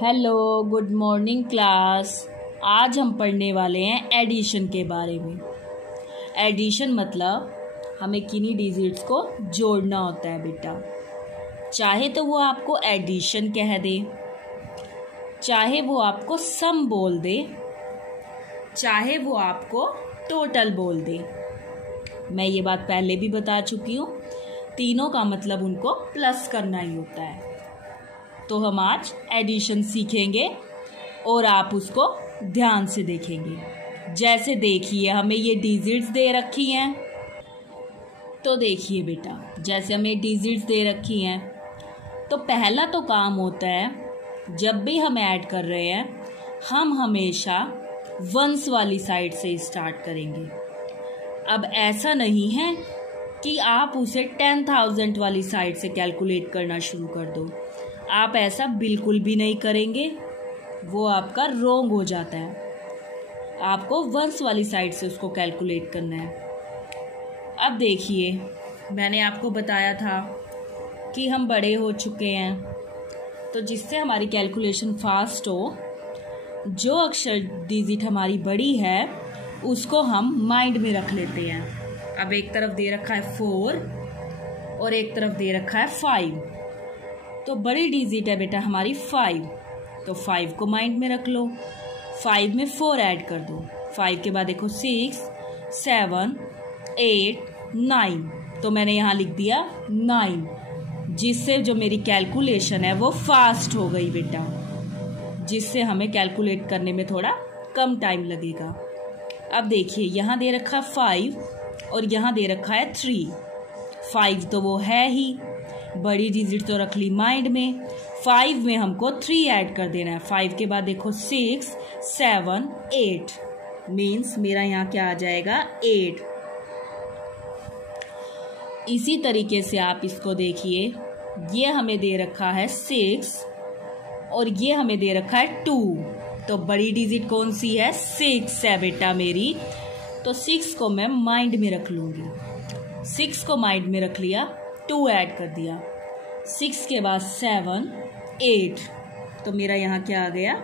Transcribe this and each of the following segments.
Hello, good morning class. आज हम पढ़ने वाले हैं एडिशन के बारे में। एडिशन मतलब हमें किन्हीं डिजिट्स को जोड़ना होता है बेटा। चाहे तो वो आपको एडिशन कह दे, चाहे वो आपको सम बोल दे, चाहे वो आपको टोटल बोल दे। मैं ये बात पहले भी बता चुकी हूँ, तीनों का मतलब उनको प्लस करना ही होता है। तो हम आज एडिशन सीखेंगे और आप उसको ध्यान से देखेंगे। जैसे देखिए, हमें ये डिजिट्स दे रखी हैं, तो देखिए बेटा, जैसे हमें डिजिट्स दे रखी हैं तो पहला तो काम होता है, जब भी हम ऐड कर रहे हैं हम हमेशा वंस वाली साइड से स्टार्ट करेंगे। अब ऐसा नहीं है कि आप उसे 10,000 वाली साइड से कैलकुलेट करना शुरू कर दो। आप ऐसा बिल्कुल भी नहीं करेंगे, वो आपका रॉन्ग हो जाता है। आपको वंस वाली साइड से उसको कैलकुलेट करना है। अब देखिए, मैंने आपको बताया था कि हम बड़े हो चुके हैं, तो जिससे हमारी कैलकुलेशन फास्ट हो, जो अक्षर डिजिट हमारी बड़ी है उसको हम माइंड में रख लेते हैं। अब एक तरफ दे रखा है 4 और एक तरफ दे रखा है 5। तो बड़ी डिजिट है बेटा हमारी 5, तो 5 को माइंड में रख लो। 5 में 4 ऐड कर दो। 5 के बाद देखो 6, 7, 8, 9, तो मैंने यहाँ लिख दिया 9, जिससे जो मेरी कैलकुलेशन है वो फास्ट हो गई बेटा, जिससे हमें कैलकुलेट करने में थोड़ा कम टाइम लगेगा। अब देखिए, यहाँ दे रखा है 5 और यहाँ दे रखा है 3। 5 तो वो है ही, बड़ी डिजिट तो रख ली माइंड में। 5 में हमको 3 ऐड कर देना है। 5 के बाद देखो 6, 7, 8, मीन्स मेरा यहाँ क्या आ जाएगा 8। इसी तरीके से आप इसको देखिए, ये हमें दे रखा है 6 और ये हमें दे रखा है 2। तो बड़ी डिजिट कौन सी है? 6 है बेटा मेरी। तो 6 को मैं माइंड में रख लूँगी। 6 को माइंड में रख लिया, 2 ऐड कर दिया। 6 के बाद 7, 8, तो मेरा यहाँ क्या आ गया?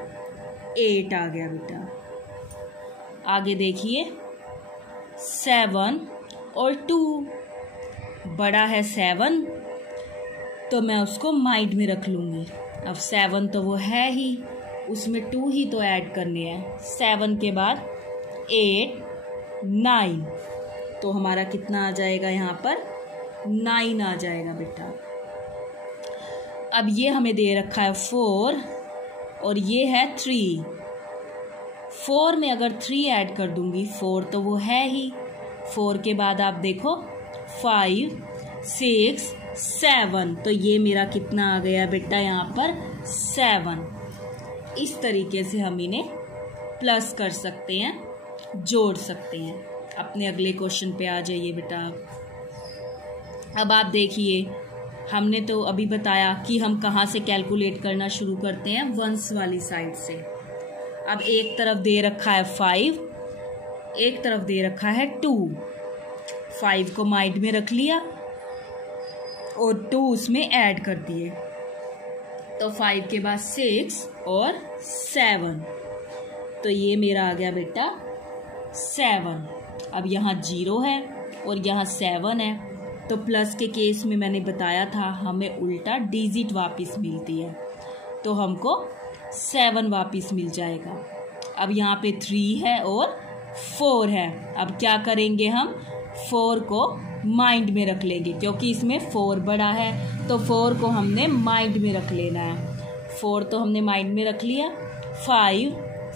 8 आ गया बेटा। आगे देखिए, 7 और 2, बड़ा है 7, तो मैं उसको माइंड में रख लूँगी। अब 7 तो वो है ही, उसमें 2 ही तो ऐड करने हैं। 7 के बाद 8, 9, तो हमारा कितना आ जाएगा? यहाँ पर 9 आ जाएगा बेटा। अब ये हमें दे रखा है 4 और ये है 3। 4 में अगर 3 ऐड कर दूंगी, 4 तो वो है ही। 4 के बाद आप देखो 5, 6, 7, तो ये मेरा कितना आ गया बेटा? यहाँ पर 7। इस तरीके से हम इन्हें प्लस कर सकते हैं, जोड़ सकते हैं। अपने अगले क्वेश्चन पे आ जाइए बेटा। अब आप देखिए, हमने तो अभी बताया कि हम कहाँ से कैलकुलेट करना शुरू करते हैं, वंस वाली साइड से। अब एक तरफ दे रखा है 5, एक तरफ दे रखा है 2। 5 को माइंड में रख लिया और 2 उसमें ऐड कर दिए। तो 5 के बाद 6 और 7, तो ये मेरा आ गया बेटा 7। अब यहाँ 0 है और यहाँ 7 है, तो प्लस के केस में मैंने बताया था हमें उल्टा डिजिट वापस मिलती है, तो हमको 7 वापस मिल जाएगा। अब यहाँ पे 3 है और 4 है। अब क्या करेंगे? हम 4 को माइंड में रख लेंगे, क्योंकि इसमें 4 बड़ा है, तो 4 को हमने माइंड में रख लेना है। 4 तो हमने माइंड में रख लिया। 5,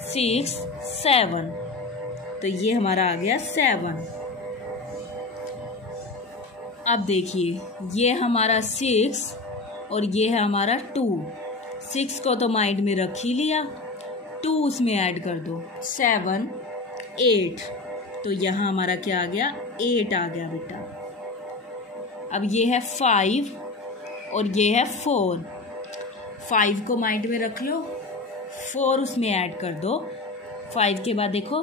6, 7, तो ये हमारा आ गया 7। अब देखिए, ये हमारा 6 और ये है हमारा 2। 6 को तो माइंड में रख ही लिया, 2 उसमें ऐड कर दो। 7, 8, तो यहाँ हमारा क्या आ गया? 8 आ गया बेटा। अब ये है 5 और ये है 4। 5 को माइंड में रख लो, 4 उसमें ऐड कर दो। 5 के बाद देखो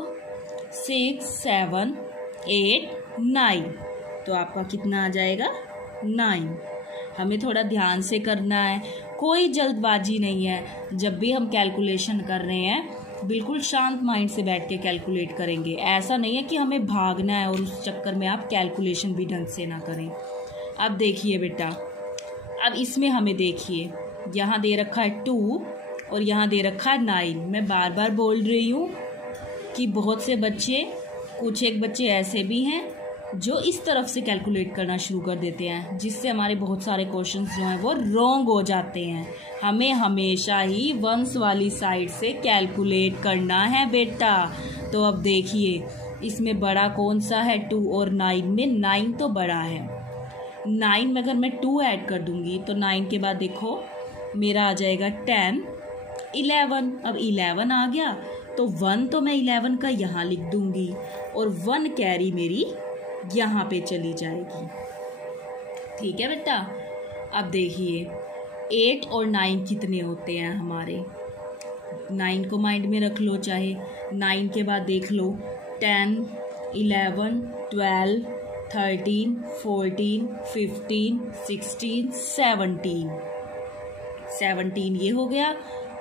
6, 7, 8, 9, तो आपका कितना आ जाएगा? 9। हमें थोड़ा ध्यान से करना है, कोई जल्दबाजी नहीं है। जब भी हम कैलकुलेशन कर रहे हैं बिल्कुल शांत माइंड से बैठ के कैलकुलेट करेंगे। ऐसा नहीं है कि हमें भागना है और उस चक्कर में आप कैलकुलेशन भी ढंग से ना करें। अब देखिए बेटा, अब इसमें हमें देखिए यहाँ दे रखा है 2 और यहाँ दे रखा है 9। मैं बार बार बोल रही हूँ कि बहुत से बच्चे, कुछ एक बच्चे ऐसे भी हैं जो इस तरफ से कैलकुलेट करना शुरू कर देते हैं, जिससे हमारे बहुत सारे क्वेश्चंस जो हैं वो रॉन्ग हो जाते हैं। हमें हमेशा ही वंस वाली साइड से कैलकुलेट करना है बेटा। तो अब देखिए इसमें बड़ा कौन सा है, 2 और 9 में 9 तो बड़ा है। 9 में अगर मैं 2 ऐड कर दूंगी तो 9 के बाद देखो मेरा आ जाएगा 10, 11। अब 11 आ गया तो 1 तो मैं 11 का यहाँ लिख दूंगी और 1 कैरी मेरी यहाँ पे चली जाएगी। ठीक है बेटा। अब देखिए 8 और 9 कितने होते हैं हमारे, 9 को माइंड में रख लो चाहे। 9 के बाद देख लो 10, 11, 12, 13, 14, 15, 16, 17 ये हो गया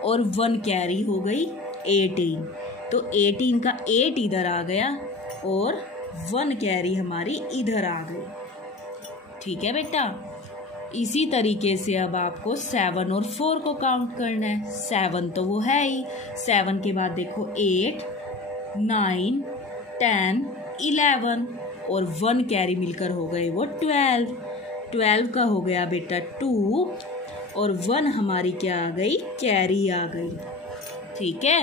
और 1 कैरी हो गई 18। तो 18 का 8 इधर आ गया और 1 कैरी हमारी इधर आ गई। ठीक है बेटा। इसी तरीके से अब आपको 7 और 4 को काउंट करना है। 7 तो वो है ही, 7 के बाद देखो 8, 9, 10, 11 और 1 कैरी मिलकर हो गए वो 12। 12 का हो गया बेटा 2 और 1 हमारी क्या आ गई, कैरी आ गई। ठीक है।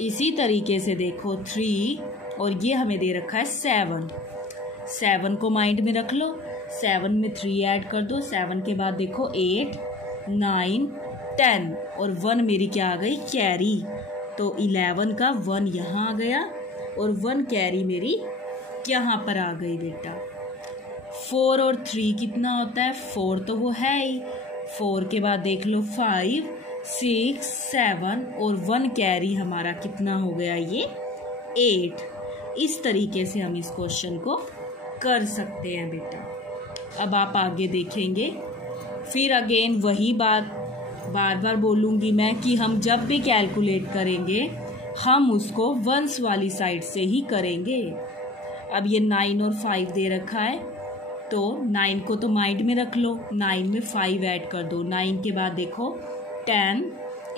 इसी तरीके से देखो 3 और ये हमें दे रखा है 7। 7 को माइंड में रख लो, 7 में 3 ऐड कर दो। 7 के बाद देखो 8, 9, 10 और 1 मेरी क्या आ गई, कैरी। तो 11 का 1 यहाँ आ गया और 1 कैरी मेरी यहाँ पर आ गई बेटा। 4 और 3 कितना होता है, 4 तो वो है ही। 4 के बाद देख लो 5, 6, 7 और 1 कैरी हमारा कितना हो गया, ये 8। इस तरीके से हम इस क्वेश्चन को कर सकते हैं बेटा। अब आप आगे देखेंगे, फिर अगेन वही बात बार बार बोलूँगी मैं कि हम जब भी कैलकुलेट करेंगे हम उसको वंस वाली साइड से ही करेंगे। अब ये 9 और 5 दे रखा है तो 9 को तो माइंड में रख लो, 9 में 5 ऐड कर दो। 9 के बाद देखो 10,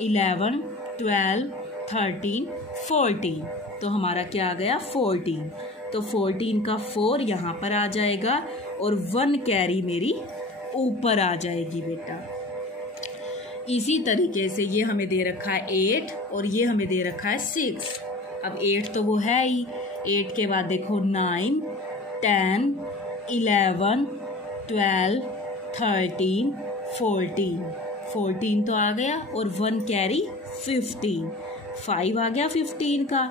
11, 12, 13, 14 तो हमारा क्या आ गया, 14। तो 14 का 4 यहाँ पर आ जाएगा और 1 कैरी मेरी ऊपर आ जाएगी बेटा। इसी तरीके से ये हमें दे रखा है 8 और ये हमें दे रखा है 6। अब 8 तो वो है ही। 8 के बाद देखो 9, 10, 11, 12, 13, 14 तो आ गया और 1 कैरी 15। 5 आ गया 15 का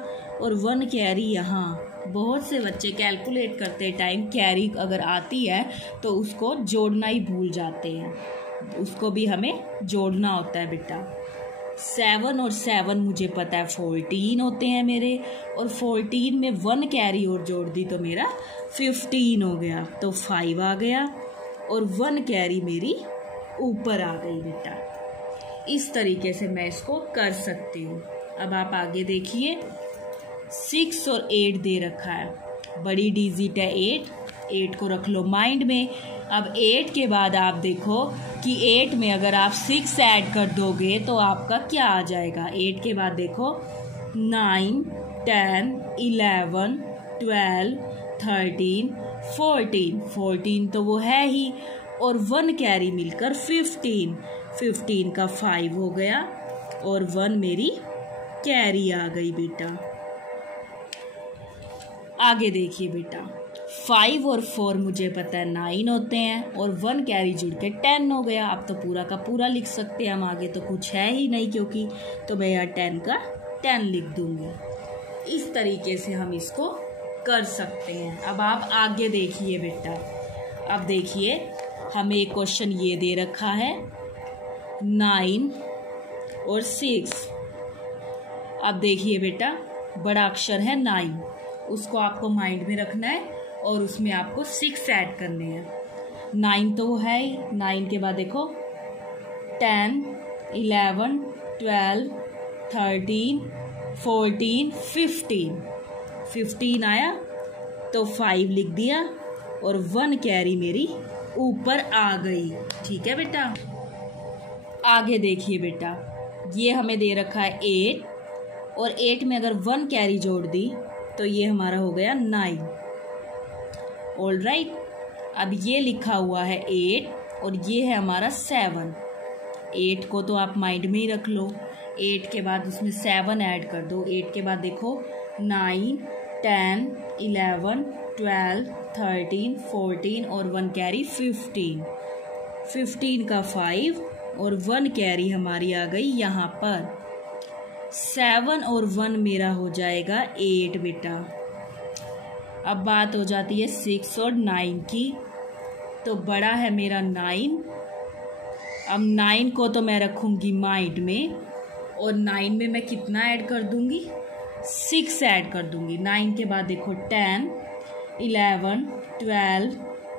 और 1 कैरी यहाँ। बहुत से बच्चे कैलकुलेट करते टाइम कैरी अगर आती है तो उसको जोड़ना ही भूल जाते हैं, उसको भी हमें जोड़ना होता है बेटा। 7 और 7 मुझे पता है 14 होते हैं मेरे, और 14 में 1 कैरी और जोड़ दी तो मेरा 15 हो गया। तो 5 आ गया और 1 कैरी मेरी ऊपर आ गई बेटा। इस तरीके से मैं इसको कर सकती हूँ। अब आप आगे देखिए, 6 और 8 दे रखा है, बड़ी डिजिट है 8 को रख लो माइंड में। अब 8 के बाद आप देखो कि 8 में अगर आप 6 ऐड कर दोगे तो आपका क्या आ जाएगा। 8 के बाद देखो 9, 10, 11, 12, 13, 14 तो वो है ही और 1 कैरी मिलकर 15 का 5 हो गया और 1 मेरी कैरी आ गई बेटा। आगे देखिए बेटा, 5 और 4 मुझे पता है 9 होते हैं और 1 कैरी जुड़ के 10 हो गया। अब तो पूरा का पूरा लिख सकते हैं हम, आगे तो कुछ है ही नहीं क्योंकि, तो मैं यहाँ 10 का 10 लिख दूंगी। इस तरीके से हम इसको कर सकते हैं। अब आप आगे देखिए बेटा, अब देखिए हमें एक क्वेश्चन ये दे रखा है 9 और 6। अब देखिए बेटा, बड़ा अक्षर है 9, उसको आपको माइंड में रखना है और उसमें आपको 6 ऐड करने हैं। 9 तो वो है ही। 9 के बाद देखो 10, 11, 12, 13, 14, 15। 15 आया तो 5 लिख दिया और 1 कैरी मेरी ऊपर आ गई। ठीक है बेटा, आगे देखिए बेटा, ये हमें दे रखा है 8 और 8 में अगर 1 कैरी जोड़ दी तो ये हमारा हो गया 9। ऑल राइट, अब ये लिखा हुआ है 8 और ये है हमारा 7। 8 को तो आप माइंड में ही रख लो, 8 के बाद उसमें 7 ऐड कर दो। 8 के बाद देखो 9, 10, 11, 12, 13, 14 और 1 कैरी 15। 15 का 5 और 1 कैरी हमारी आ गई यहाँ पर। 7 और 1 मेरा हो जाएगा 8 बेटा। अब बात हो जाती है 6 और 9 की, तो बड़ा है मेरा 9। अब 9 को तो मैं रखूँगी माइंड में और 9 में मैं कितना ऐड कर दूँगी, 6 ऐड कर दूँगी। 9 के बाद देखो 10, 11, 12,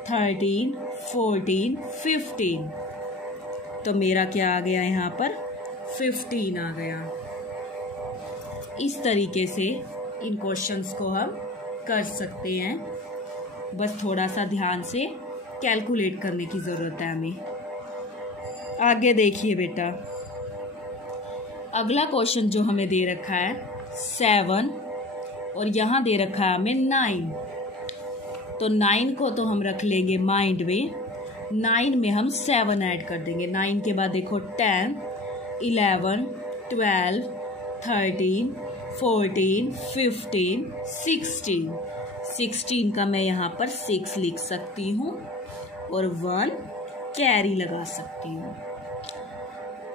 13, 14, 15। तो मेरा क्या आ गया यहाँ पर, 15 आ गया। इस तरीके से इन क्वेश्चंस को हम कर सकते हैं, बस थोड़ा सा ध्यान से कैलकुलेट करने की ज़रूरत है हमें। आगे देखिए बेटा, अगला क्वेश्चन जो हमें दे रखा है 7 और यहाँ दे रखा है हमें 9। तो 9 को तो हम रख लेंगे माइंड में, 9 में हम 7 ऐड कर देंगे। 9 के बाद देखो 10, 11, 12, 13, 14, 15, 16। 16 का मैं यहाँ पर 6 लिख सकती हूँ और 1 कैरी लगा सकती हूँ।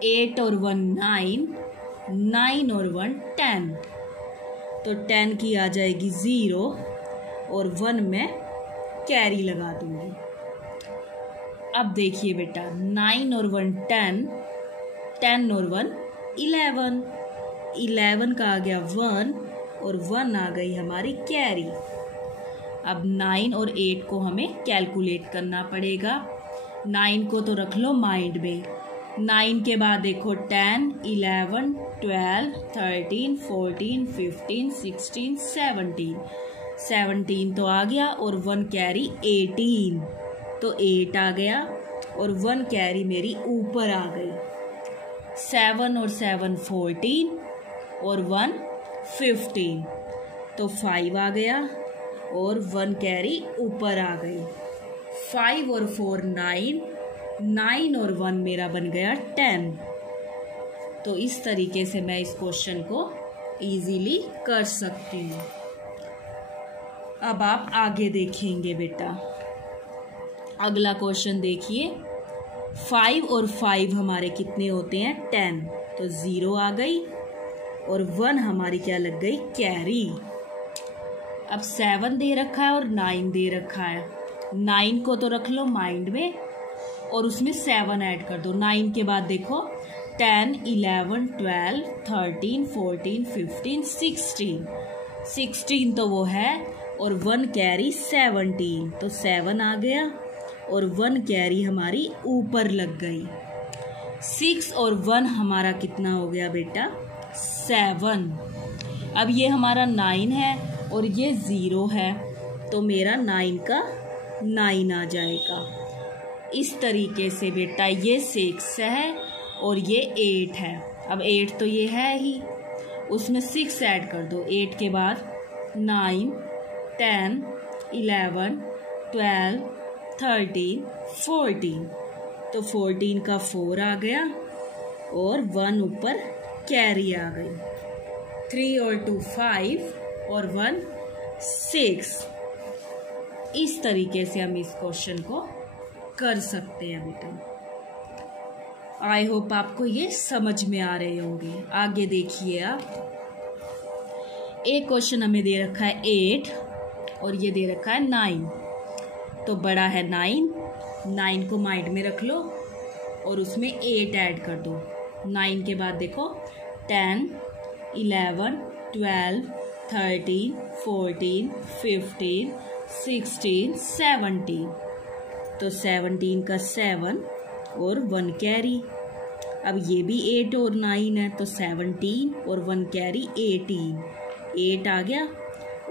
8 और 1 9, 9 और 1 10। तो 10 की आ जाएगी 0 और 1 में कैरी लगा दूंगी। अब देखिए बेटा, 9 और 1 10, 10 और 1 11। 11 का आ गया 1 और 1 आ गई हमारी कैरी। अब 9 और 8 को हमें कैलकुलेट करना पड़ेगा। 9 को तो रख लो माइंड में। 9 के बाद देखो 10, 11, 12, 13, 14, 15, 16, 17। 17 तो आ गया और 1 कैरी 18, तो 8 आ गया और 1 कैरी मेरी ऊपर आ गई। 7 और 7 14 और 1 15, तो 5 आ गया और 1 कैरी ऊपर आ गई। 5 और 4 9, 9 और 1 मेरा बन गया 10। तो इस तरीके से मैं इस क्वेश्चन को इजीली कर सकती हूँ। अब आप आगे देखेंगे बेटा, अगला क्वेश्चन देखिए। 5 और 5 हमारे कितने होते हैं, 10। तो 0 आ गई और 1 हमारी क्या लग गई, कैरी। अब 7 दे रखा है और 9 दे रखा है। 9 को तो रख लो माइंड में और उसमें 7 ऐड कर दो। 9 के बाद देखो 10, 11, 12, 13, 14, 15, 16। 16 तो वो है और 1 कैरी 17, तो 7 आ गया और 1 कैरी हमारी ऊपर लग गई। 6 और 1 हमारा कितना हो गया बेटा, 7। अब ये हमारा 9 है और ये 0 है, तो मेरा 9 का 9 आ जाएगा। इस तरीके से बेटा ये 6 है और ये 8 है। अब 8 तो ये है ही, उसमें 6 ऐड कर दो। 8 के बाद 9, 10, 11, 12, 13, 14। तो 14 का 4 आ गया और 1 ऊपर कैरी आ गई। 3 और 2 5 और 1 6। इस तरीके से हम इस क्वेश्चन को कर सकते हैं बेटा। आई होप आपको ये समझ में आ रहे होंगे। आगे देखिए आप, एक क्वेश्चन हमें दे रखा है 8 और ये दे रखा है 9। तो बड़ा है 9, 9 को माइंड में रख लो और उसमें 8 ऐड कर दो। 9 के बाद देखो 10, 11, 12, 13, 14, 15, 16, 17। तो 17 का 7 और 1 कैरी, अब ये भी 8 और 9 है तो 17 और 1 कैरी 18, 8 आ गया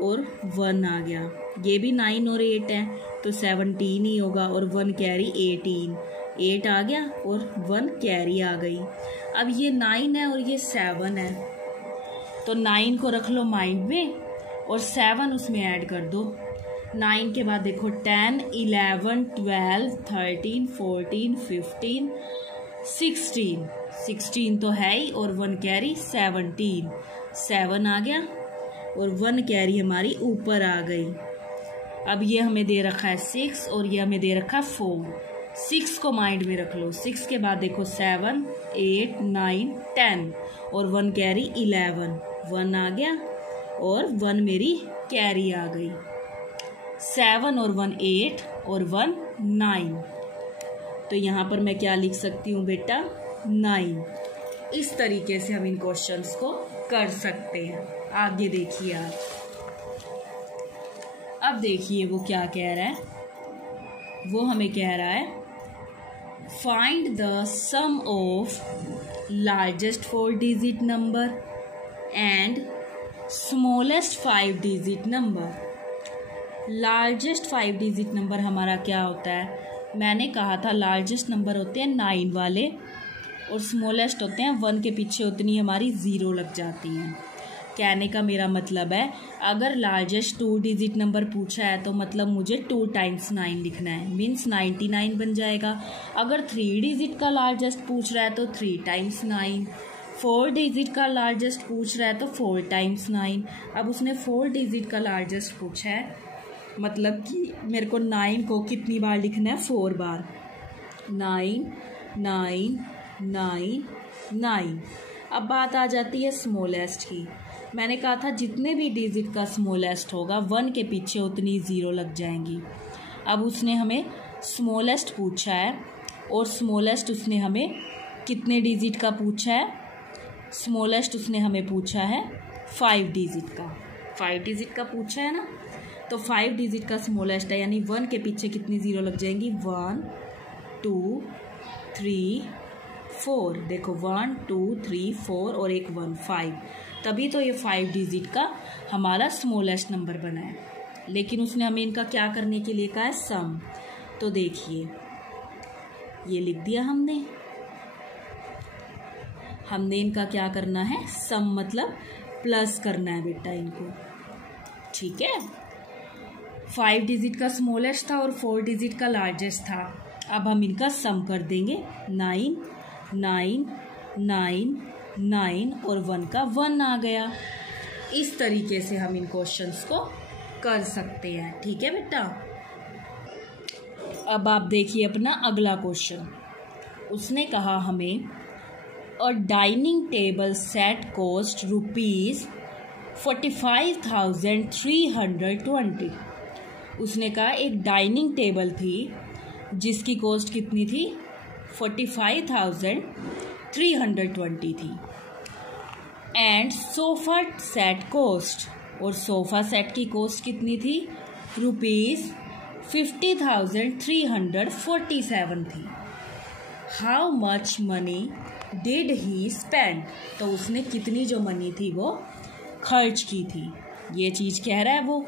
और 1 आ गया। ये भी 9 और 8 है तो 17 ही होगा और 1 कैरी 18, 8 आ गया और 1 कैरी आ गई। अब ये 9 है और ये 7 है तो 9 को रख लो माइंड में और 7 उसमें ऐड कर दो। 9 के बाद देखो 10, 11, 12, 13, 14, 15, 16, 16 तो है ही और 1 कैरी 17, 7 आ गया और 1 कैरी हमारी ऊपर आ गई। अब ये हमें दे रखा है 6 और ये हमें दे रखा है 4। 6 को माइंड में रख लो। 6 के बाद देखो 7, 8, 9, 10 और 1 कैरी 11, 1 आ गया और 1 मेरी कैरी आ गई। 7 और 1 8 और 1 9, तो यहाँ पर मैं क्या लिख सकती हूँ बेटा 9। इस तरीके से हम इन क्वेश्चंस को कर सकते हैं। आगे देखिए आप, अब देखिए वो क्या कह रहा है। वो हमें कह रहा है find the sum of largest 4 digit number and smallest 5 digit number. Largest 5 digit number हमारा क्या होता है? मैंने कहा था लार्जेस्ट नंबर होते हैं 9 वाले और स्मॉलेस्ट होते हैं 1 के पीछे उतनी हमारी 0 लग जाती हैं। कहने का मेरा मतलब है अगर लार्जेस्ट 2 डिजिट नंबर पूछा है तो मतलब मुझे 2 टाइम्स 9 लिखना है, मीन्स 99 बन जाएगा। अगर 3 डिजिट का लार्जेस्ट पूछ रहा है तो 3 टाइम्स 9। 4 डिजिट का लार्जेस्ट पूछ रहा है तो 4 टाइम्स 9। अब उसने 4 डिजिट का लार्जेस्ट पूछा है, मतलब कि मेरे को 9 को कितनी बार लिखना है? 4 बार। 9 9 9 9। अब बात आ जाती है स्मॉलेस्ट की। मैंने कहा था जितने भी डिजिट का स्मॉलेस्ट होगा 1 के पीछे उतनी 0 लग जाएंगी। अब उसने हमें स्मॉलेस्ट पूछा है और स्मॉलेस्ट उसने हमें कितने डिजिट का पूछा है? स्मॉलेस्ट उसने हमें पूछा है 5 डिजिट का। 5 डिजिट का पूछा है ना, तो 5 डिजिट का स्मॉलेस्ट है, यानी 1 के पीछे कितनी 0 लग जाएंगी? 1 2 3 4। देखो 1 2 3 4 और एक 1 5, तभी तो ये 5 डिजिट का हमारा स्मॉलेस्ट नंबर बना है। लेकिन उसने हमें इनका क्या करने के लिए कहा है? सम। तो देखिए ये लिख दिया हमने इनका क्या करना है? सम, मतलब प्लस करना है बेटा इनको, ठीक है। 5 डिजिट का स्मॉलेस्ट था और 4 डिजिट का लार्जेस्ट था। अब हम इनका सम कर देंगे। 9 9 9 9 और 1 का 1 आ गया। इस तरीके से हम इन क्वेश्चंस को कर सकते हैं, ठीक है बेटा। अब आप देखिए अपना अगला क्वेश्चन। उसने कहा हमें अ डाइनिंग टेबल सेट कॉस्ट ₹45,320। उसने कहा एक डाइनिंग टेबल थी जिसकी कॉस्ट कितनी थी? 45,320 थी। एंड सोफा सेट कॉस्ट, और सोफा सेट की कॉस्ट कितनी थी? ₹50,347 थी। How much money did he spend? तो उसने कितनी जो मनी थी वो खर्च की थी, ये चीज़ कह रहा है वो।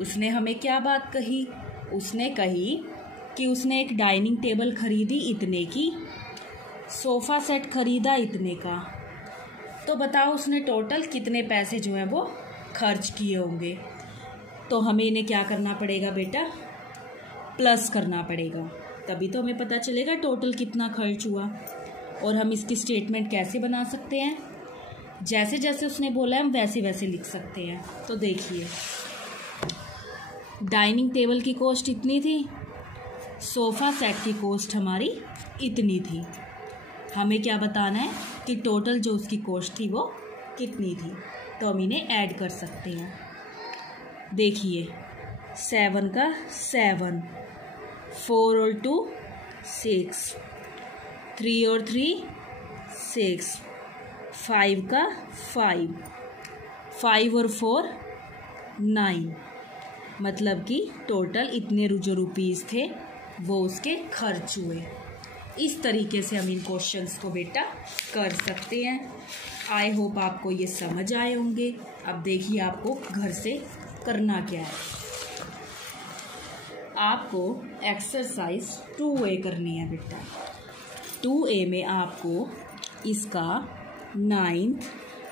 उसने हमें क्या बात कही? उसने कही कि उसने एक डाइनिंग टेबल खरीदी इतने की, सोफ़ा सेट खरीदा इतने का। तो बताओ उसने टोटल कितने पैसे जो हैं वो खर्च किए होंगे। तो हमें इन्हें क्या करना पड़ेगा बेटा? प्लस करना पड़ेगा, तभी तो हमें पता चलेगा टोटल कितना खर्च हुआ। और हम इसकी स्टेटमेंट कैसे बना सकते हैं? जैसे जैसे उसने बोला है हम वैसे वैसे लिख सकते हैं। तो देखिए डाइनिंग टेबल की कॉस्ट इतनी थी, सोफ़ा सेट की कॉस्ट हमारी इतनी थी। हमें क्या बताना है कि टोटल जो उसकी कॉस्ट थी वो कितनी थी। तो हम इन्हें ऐड कर सकते हैं। देखिए 7 का 7, 4 और 2 6, 3 और 3 6, 5 का 5, 5 और 4 9, मतलब कि टोटल इतने जो रुपीज़ थे वो उसके खर्च हुए। इस तरीके से हम इन क्वेश्चंस को बेटा कर सकते हैं। आई होप आपको ये समझ आए होंगे। अब देखिए आपको घर से करना क्या है। आपको एक्सरसाइज 2A करनी है बेटा। 2A में आपको इसका 9th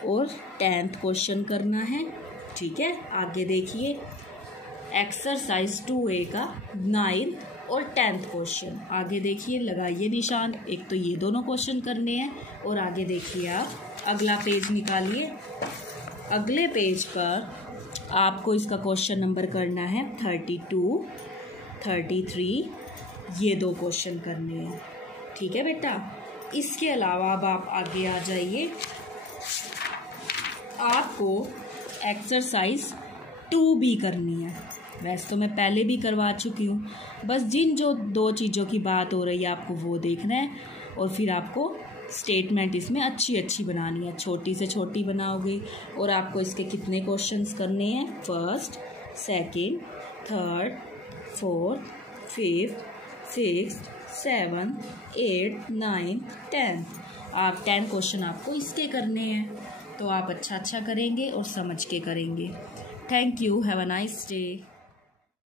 और 10th क्वेश्चन करना है, ठीक है। आगे देखिए एक्सरसाइज 2A का 9th और 10th क्वेश्चन। आगे देखिए, लगाइए निशान। एक तो ये दोनों क्वेश्चन करने हैं और आगे देखिए आप अगला पेज निकालिए। अगले पेज पर आपको इसका क्वेश्चन नंबर करना है 32, 33, ये 2 क्वेश्चन करने हैं, ठीक है बेटा। इसके अलावा अब आप आगे आ जाइए। आपको एक्सरसाइज 2B करनी है। वैसे तो मैं पहले भी करवा चुकी हूँ, बस जो 2 चीज़ों की बात हो रही है आपको वो देखना है और फिर आपको स्टेटमेंट इसमें अच्छी अच्छी बनानी है। छोटी से छोटी बनाओगे और आपको इसके कितने क्वेश्चंस करने हैं, 1st, 2nd, 3rd, 4th, 5th, 6th, 7th, 8th, 9th, 10th। आप 10 क्वेश्चन आपको इसके करने हैं। तो आप अच्छा करेंगे और समझ के करेंगे। Thank you, have a nice day.